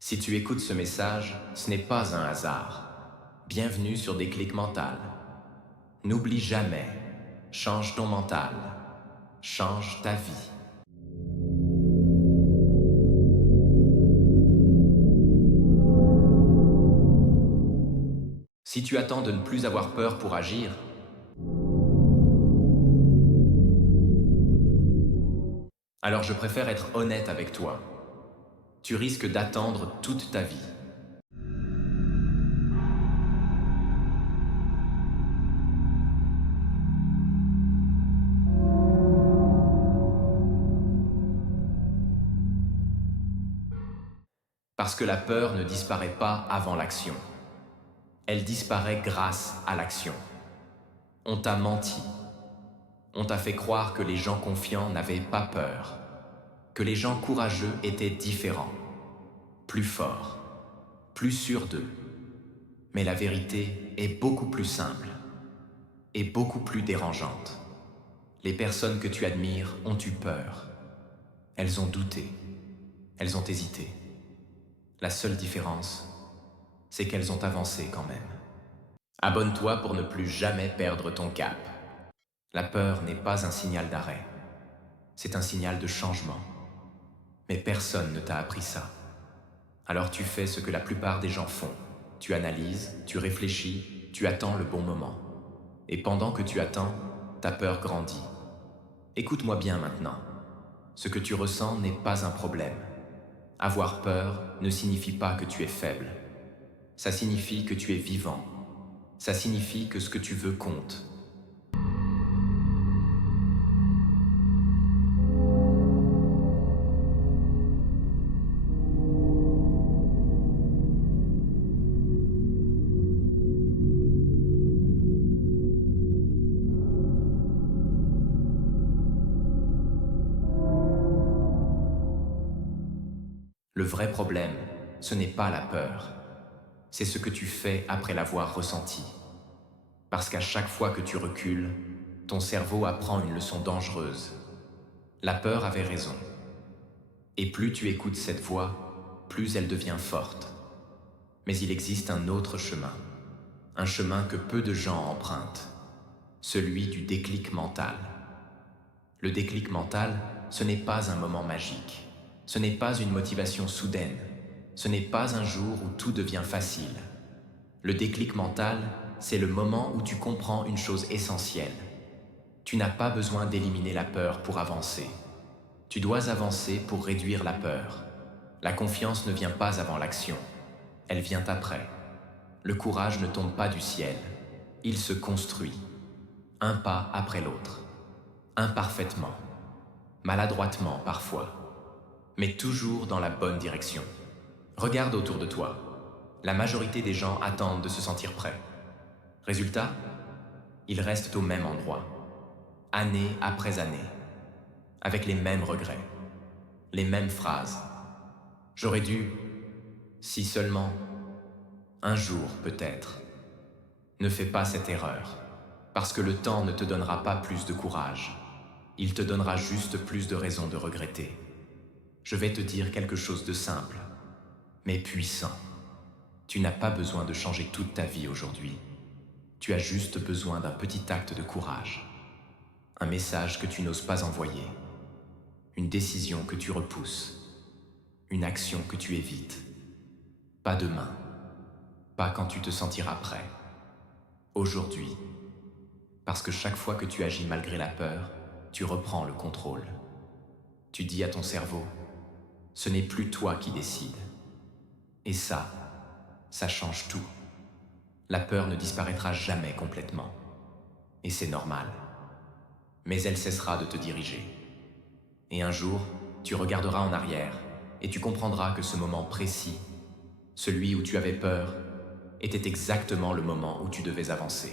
Si tu écoutes ce message, ce n'est pas un hasard. Bienvenue sur Déclic Mental. N'oublie jamais, change ton mental, change ta vie. Si tu attends de ne plus avoir peur pour agir, alors je préfère être honnête avec toi. Tu risques d'attendre toute ta vie. Parce que la peur ne disparaît pas avant l'action. Elle disparaît grâce à l'action. On t'a menti. On t'a fait croire que les gens confiants n'avaient pas peur, que les gens courageux étaient différents, plus forts, plus sûrs d'eux. Mais la vérité est beaucoup plus simple et beaucoup plus dérangeante. Les personnes que tu admires ont eu peur. Elles ont douté. Elles ont hésité. La seule différence, c'est qu'elles ont avancé quand même. Abonne-toi pour ne plus jamais perdre ton cap. La peur n'est pas un signal d'arrêt. C'est un signal de changement. Mais personne ne t'a appris ça. Alors tu fais ce que la plupart des gens font. Tu analyses, tu réfléchis, tu attends le bon moment. Et pendant que tu attends, ta peur grandit. Écoute-moi bien maintenant. Ce que tu ressens n'est pas un problème. Avoir peur ne signifie pas que tu es faible. Ça signifie que tu es vivant. Ça signifie que ce que tu veux compte. Le vrai problème, ce n'est pas la peur. C'est ce que tu fais après l'avoir ressenti. Parce qu'à chaque fois que tu recules, ton cerveau apprend une leçon dangereuse. La peur avait raison. Et plus tu écoutes cette voix, plus elle devient forte. Mais il existe un autre chemin. Un chemin que peu de gens empruntent. Celui du déclic mental. Le déclic mental, ce n'est pas un moment magique. Ce n'est pas une motivation soudaine. Ce n'est pas un jour où tout devient facile. Le déclic mental, c'est le moment où tu comprends une chose essentielle. Tu n'as pas besoin d'éliminer la peur pour avancer. Tu dois avancer pour réduire la peur. La confiance ne vient pas avant l'action. Elle vient après. Le courage ne tombe pas du ciel. Il se construit. Un pas après l'autre. Imparfaitement. Maladroitement parfois. Mais toujours dans la bonne direction. Regarde autour de toi. La majorité des gens attendent de se sentir prêts. Résultat, ils restent au même endroit, année après année, avec les mêmes regrets, les mêmes phrases. J'aurais dû, si seulement, un jour peut-être. Ne fais pas cette erreur, parce que le temps ne te donnera pas plus de courage. Il te donnera juste plus de raisons de regretter. Je vais te dire quelque chose de simple, mais puissant. Tu n'as pas besoin de changer toute ta vie aujourd'hui. Tu as juste besoin d'un petit acte de courage. Un message que tu n'oses pas envoyer. Une décision que tu repousses. Une action que tu évites. Pas demain. Pas quand tu te sentiras prêt. Aujourd'hui. Parce que chaque fois que tu agis malgré la peur, tu reprends le contrôle. Tu dis à ton cerveau, ce n'est plus toi qui décides. Et ça change tout. La peur ne disparaîtra jamais complètement. Et c'est normal. Mais elle cessera de te diriger. Et un jour, tu regarderas en arrière et tu comprendras que ce moment précis, celui où tu avais peur, était exactement le moment où tu devais avancer.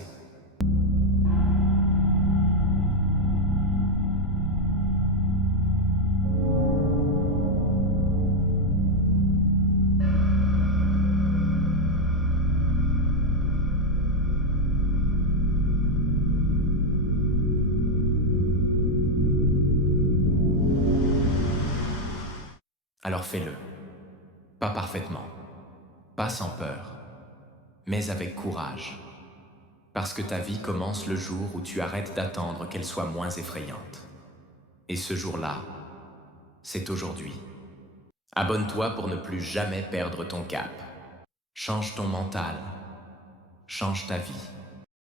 Alors fais-le. Pas parfaitement, pas sans peur, mais avec courage. Parce que ta vie commence le jour où tu arrêtes d'attendre qu'elle soit moins effrayante. Et ce jour-là, c'est aujourd'hui. Abonne-toi pour ne plus jamais perdre ton cap. Change ton mental, change ta vie.